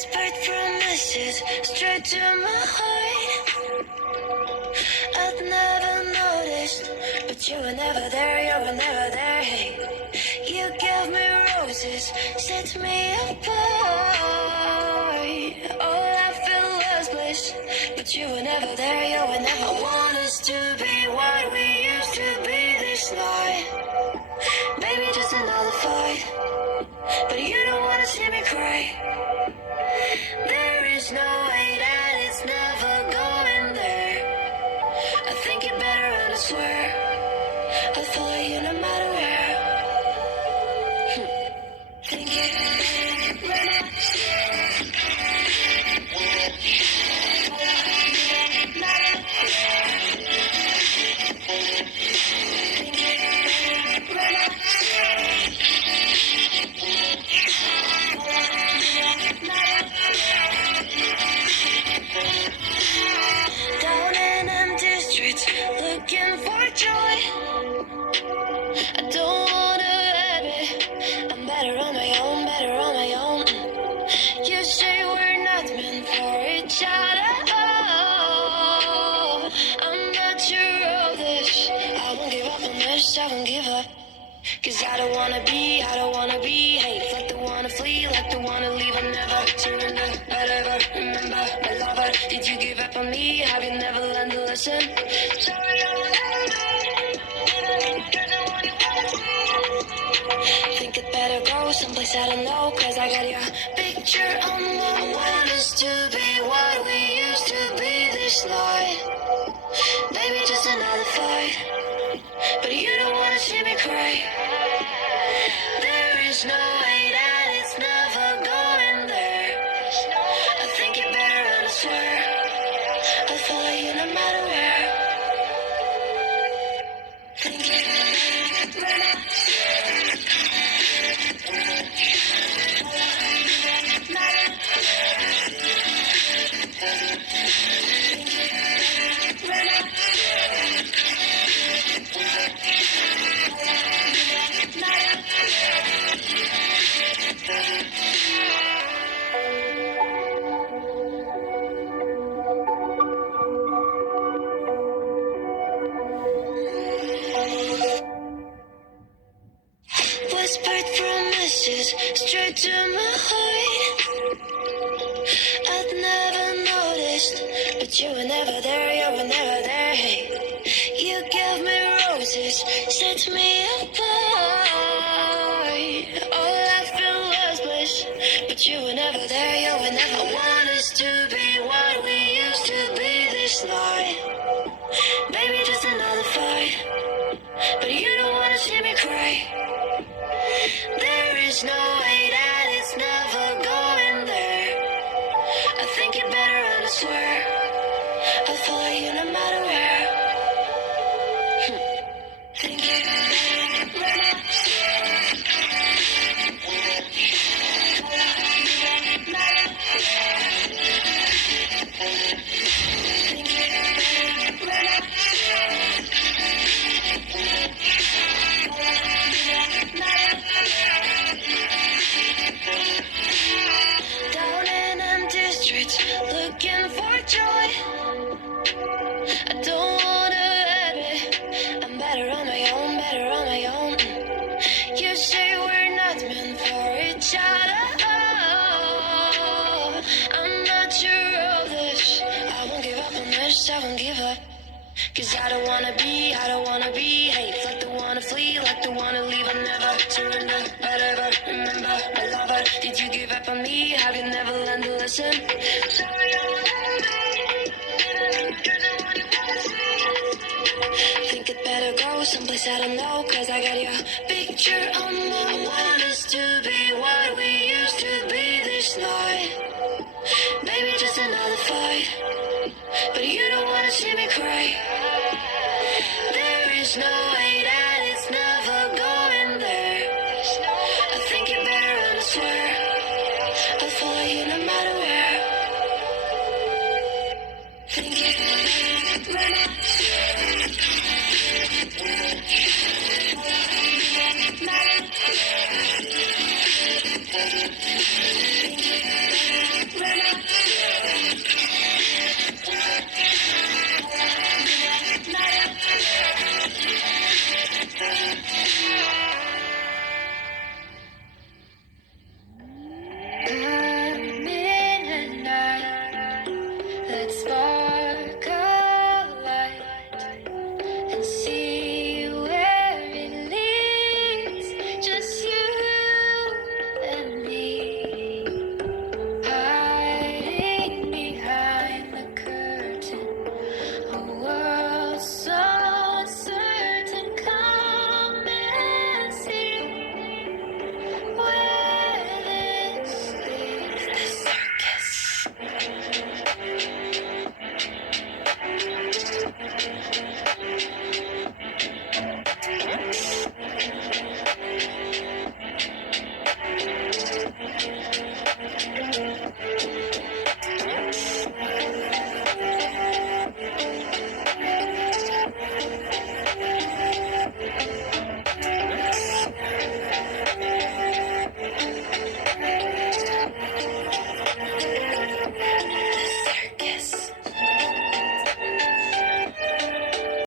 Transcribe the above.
Whispered promises straight to my heart. I'd never noticed, but you were never there, you were never there. Hey, you gave me roses, set me apart. All I felt was bliss, but you were never there, you were never. I want us to be what we used to be this night. Maybe just another fight, but you don't wanna see me cry. There is no way that it's never going there. I think you better run, I swear. I'll follow you no matter where. Think you better down in empty streets, looking for joy. I don't wanna have it. I'm better on my own, better on my own. You say we're not meant for each other. Oh, I'm not sure of this. I won't give up on this, I won't give up. Cause I don't wanna be, hate. Like the wanna flee, like the wanna leave. I never surrender, but ever remember my lover. Did you give up on me? Have you never learned to listen? Sorry, I will never think it better go someplace I don't know. Cause I got your picture on my wall. Want us to be what we used to be this night. Maybe just another fight, but you don't wanna see me cry. There is no way that it's never going there. I think you better run, I swear. I'll follow you no matter where. Think you better run. Whispered promises straight to my heart. I'd never noticed, but you were never there, you were never there. Hey, you gave me roses, set me apart. All I felt was bliss, but you were never there, you were never. I want us to be what we used to be this night. Maybe just another fight, but you don't wanna see me cry. There is no way that it's never going there. I think you better run, I swear. I'll follow you no matter where. Think you better run. Think you better run. Down in empty streets, looking for joy. I don't wanna have it. I'm better on my own, better on my own. You say we're not meant for each other. Oh, I'm not sure of this. I won't give up on this, I won't give up. Cause I don't wanna be, hate. Like the wanna flee, like the wanna leave. I never surrender, but ever remember my lover. Did you give up on me? Have you never learned to listen? Sorry, I will never think it better go someplace I don't know. Cause I got your picture on my wall. Want us to be what we used to be this night. Maybe just another fight, but you don't wanna see me cry. There is no way